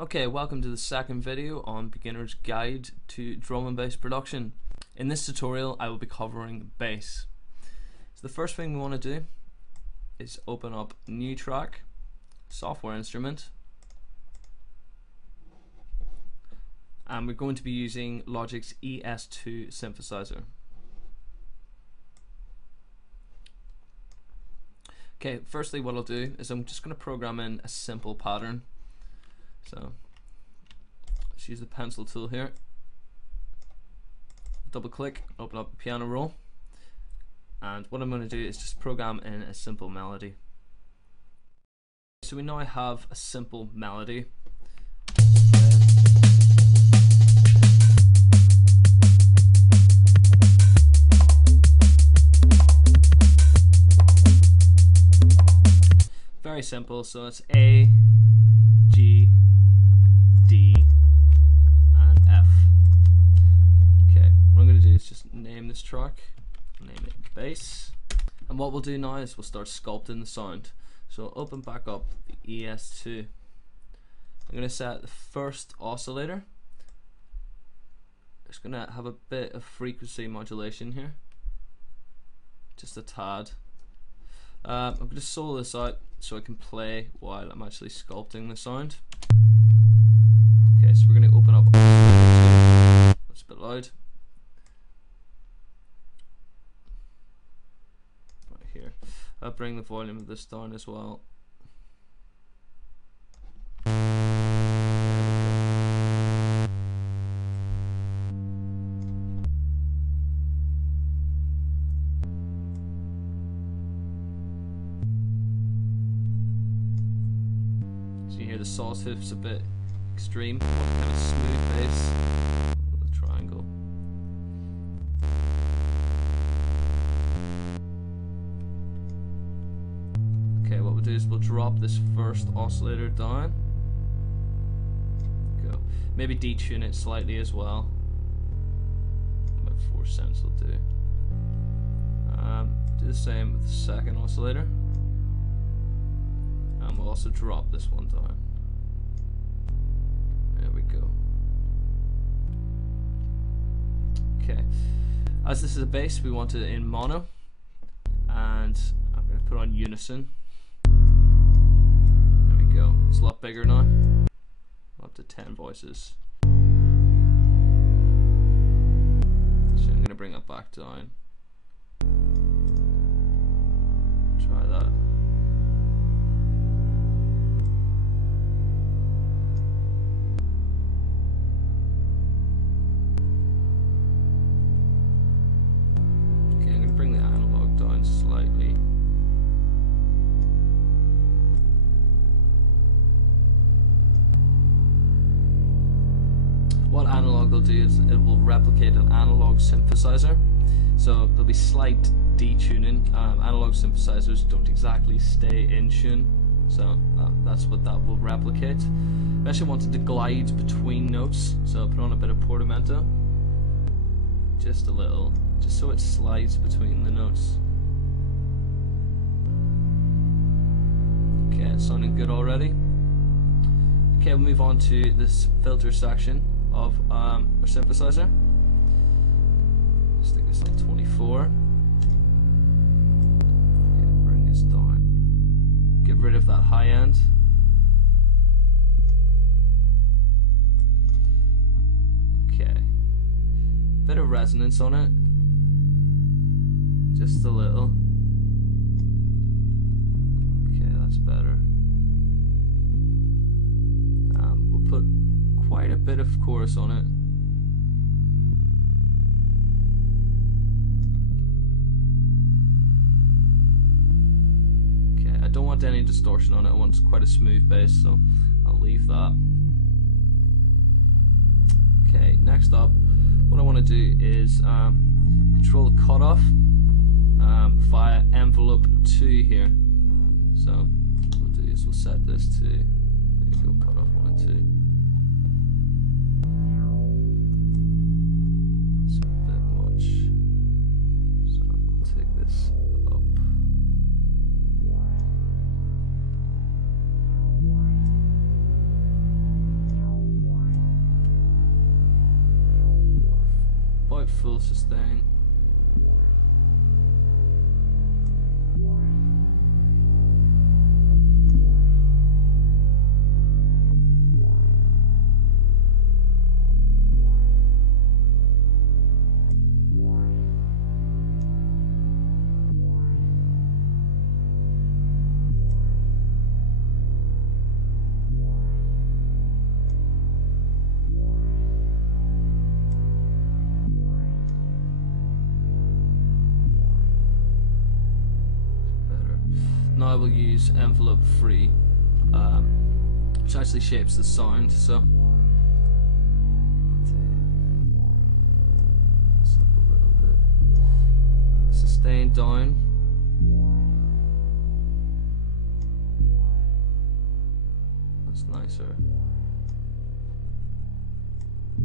Okay, welcome to the second video on Beginner's Guide to Drum and Bass Production. In this tutorial I will be covering bass. So the first thing we want to do is open up New Track, Software Instrument, and we're going to be using Logic's ES2 synthesizer. Okay, firstly what I'll do is I'm just going to program in a simple pattern. So let's use the pencil tool here, double click, open up the piano roll, and what I'm going to do is just program in a simple melody. So we now have a simple melody. Very simple, so it's A, G, D, and F. Okay, what I'm going to do is just name this track, name it bass, and what we'll do now is we'll start sculpting the sound. So I'll open back up the ES2. I'm going to set the first oscillator. It's going to have a bit of frequency modulation here, just a tad. I'm going to solo this out so I can play while I'm actually sculpting the sound. Okay, so we're going to open up oscillator 2. That's a bit loud. Right here. I'll bring the volume of this down as well. So you hear the sawtooth's a bit extreme, kind of smooth bass with a triangle. Okay, what we'll do is we'll drop this first oscillator down. Go. Maybe detune it slightly as well. About 4 cents will do. Do the same with the second oscillator. And we'll also drop this one down. There we go. Okay, as this is a bass, we want it in mono, and I'm going to put on unison. There we go. It's a lot bigger now. Up to 10 voices. So I'm going to bring that back down. Try that. Slightly. What analog will do is it will replicate an analog synthesizer, so there'll be slight detuning. Analog synthesizers don't exactly stay in tune, so that's what that will replicate. I actually wanted to glide between notes, so I'll put on a bit of portamento, just a little, just so it slides between the notes. Okay, it's sounding good already. Okay, we'll move on to this filter section of our synthesizer. Stick this on 24. Okay, bring this down. Get rid of that high end. Okay. Bit of resonance on it. Just a little. That's better. We'll put quite a bit of chorus on it. Okay, I don't want any distortion on it. I want quite a smooth bass, so I'll leave that. Okay, next up, what I want to do is control the cutoff via envelope 2 here. So what we'll do is we'll set this to, there you go, cut off 1 and 2. That's a bit much. So we'll take this up. about full sustain. Now I will use envelope free, which actually shapes the sound. So this up a little bit. Bring the sustain down. That's nicer.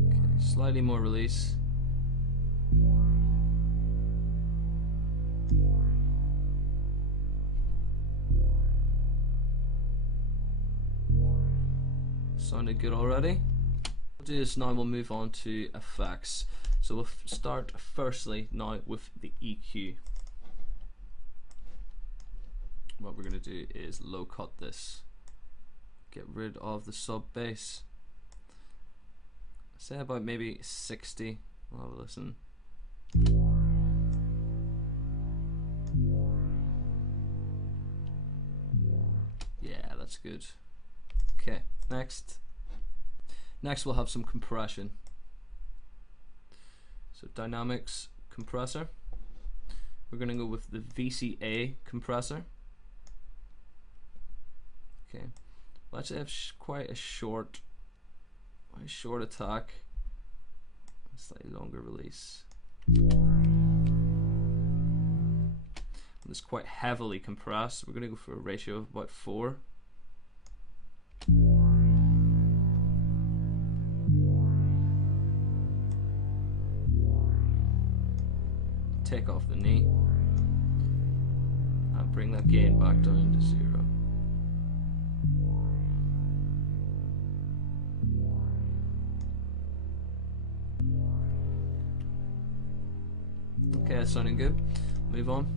Okay, slightly more release. Sounded good already. What we'll do is now we'll move on to effects. So we'll start firstly now with the EQ. What we're going to do is low cut this. Get rid of the sub bass. Say about maybe 60. We'll have a listen. Yeah, that's good. Okay, next we'll have some compression. So dynamics compressor. We're going to go with the VCA compressor. Okay, we'll actually have quite a short attack, slightly longer release. It's quite heavily compressed. We're going to go for a ratio of about 4. Take off the knee and bring that gain back down to 0. Okay, that's sounding good. Move on.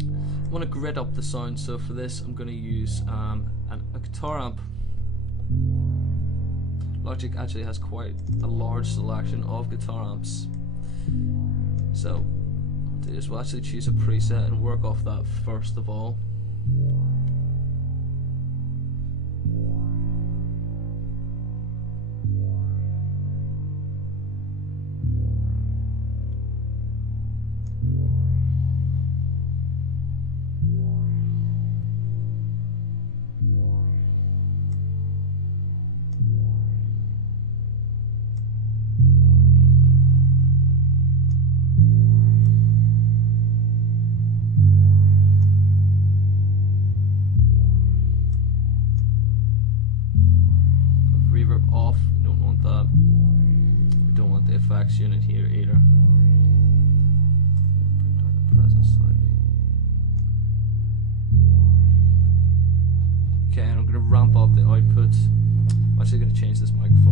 I want to grid up the sound, so for this I'm going to use a guitar amp. Logic actually has quite a large selection of guitar amps, so what we'll do is we'll actually choose a preset and work off that first of all. Reverb off, we don't want that. We don't want the effects unit here either. Bring down the presence slightly. Okay, and I'm going to ramp up the output. I'm actually going to change this microphone.